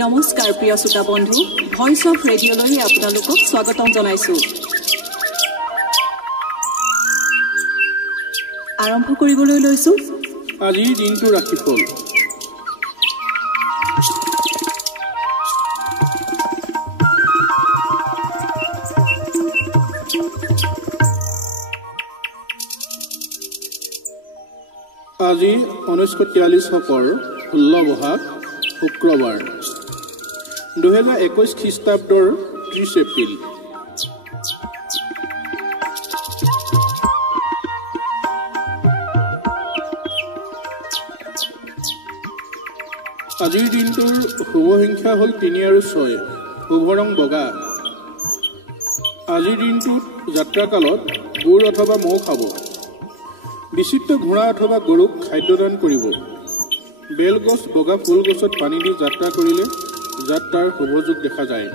নমস্কাৰ প্ৰিয় শ্ৰোতা বন্ধু ভয়েস অফ ৰেডিঅ'লৈ আপোনালোকক স্বাগতম জনাইছো আৰম্ভ কৰিবলৈ লৈছো আজিৰ দিনটো ৰাখিফল আজি 1943 হকৰ 16 বহাগ শুক্ৰবাৰ 2021 খ্ৰীষ্টাব্দৰ 30 এপ্ৰিল আজিৰ দিনটোৰ শুভ সংখ্যা হ'ল 3 আৰু 6 শুভ ৰং বগা আজিৰ দিনটোত যাত্ৰাকালত গুড় অথবা মৌ খাব বিচিত্ৰ ঘোঁৰা অথবা গৰুক খাদ্যদান কৰিব বেলগছ বগা ফুল গছত পানী দি যাত্ৰা কৰিলে যাত্ৰাৰ শুভযোগ দেখা যায়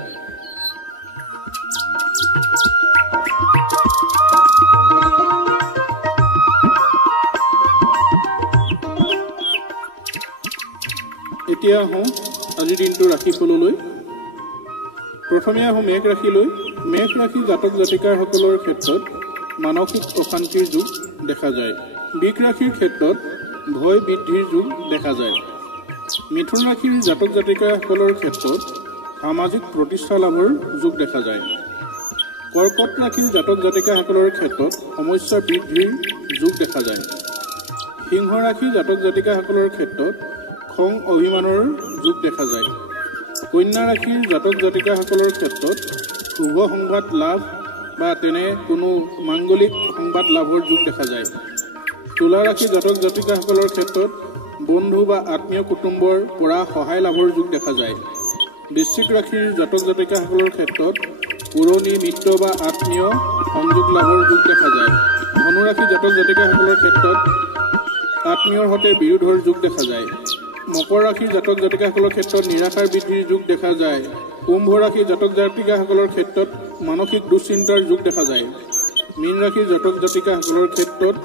এতিয়া আহোঁ আজিৰ দিনটো ৰাশিফললৈ প্ৰথমে আহোঁ মেঘ ৰাশিলৈ মেঘ ৰাশি জাতক জাতিকাসকলৰ ক্ষেত্ৰত মানসিক অশান্তিৰ যুগ দেখা যায় বৃষ ৰাশিৰ ক্ষেত্ৰত ভয় বৃদ্ধিৰ যুগ দেখা যায় মিথুন ৰাশিৰ জাতক জাতিকাসকলৰ ক্ষেত্ৰত সামাজিক প্ৰতিষ্ঠা লাভৰ যুগ দেখা যায় কৰ্কট ৰাশিৰ জাতক জাতিকাসকলৰ ক্ষেত্ৰত সমস্যা বৃদ্ধিৰ যুগ দেখা যায় সিংহ ৰাশিৰ জাতক জাতিকাসকলৰ ক্ষেত্ৰত খং অভিমানৰ যুগ দেখা যায় কন্যা ৰাশিৰ জাতক জাতিকাসকলৰ ক্ষেত্ৰত শুভ সংবাদ লাভ বা তেনে কোনো মাংগলিক সংবাদ লাভৰ যুগ দেখা যায় তুলা ৰাশিৰ জাতক জাতিকাসকলৰ ক্ষেত্ৰত বন্ধু বা আত্মীয় কুটুম্বৰ পৰা সহায় লাভৰ যুগ দেখা যায় বৃশ্চিক ৰাশিৰ জাতক জাতিকাসকলৰ ক্ষেত্ৰত পুৰণি মিত্ৰ বা আত্মীয় সংযোগ লাভৰ যুগ দেখা যায় ধনু ৰাশিৰ জাতক জাতিকাসকলৰ ক্ষেত্ৰত আত্মীয়ৰ সৈতে বিৰোধৰ যুগ দেখা যায় মকৰ ৰাশিৰ জাতক জাতিকাসকলৰ ক্ষেত্ৰত নিৰাশাৰ বৃদ্ধিৰ যুগ দেখা যায় কুম্ভ ৰাশিৰ জাতক জাতিকাসকলৰ ক্ষেত্ৰত মানসিক দুশ্চিন্তাৰ যুগ দেখা যায় মীন ৰাশিৰ জাতক জাতিকাসকলৰ ক্ষেত্ৰত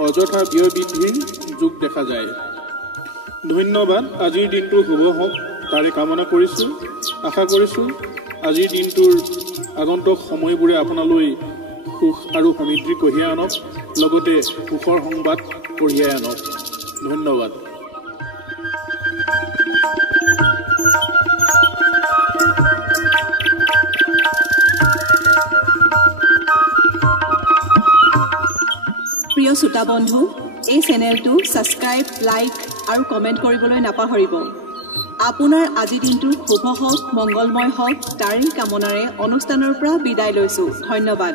অযথা ব্যয় বৃদ্ধিৰ যুগ দেখা যায় ধন্যবাদ আজিৰ দিনটো শুভ হওক তাৰে কামনা কৰিছোঁ আশা কৰিছোঁ আজিৰ দিনটোৰ আগন্তুক সময়বোৰে আপোনালৈ সুখ আৰু সমৃদ্ধি কঢ়িয়াই আনক লগতে সুখৰ সংবাদ কঢ়িয়াই আনক ধন্যবাদ প্ৰিয় শ্ৰোতা বন্ধু এই চেনেলটো সাবস্ক্ৰাইব লাইক আৰু কমেন্ট কৰিবলৈ নাপাহৰিব আপোনাৰ আজি দিনটো শুভ হওক মংগলময় হওক তাৰেই কামনাৰে অনুষ্ঠানৰ পৰা বিদায় লৈছো ধন্যবাদ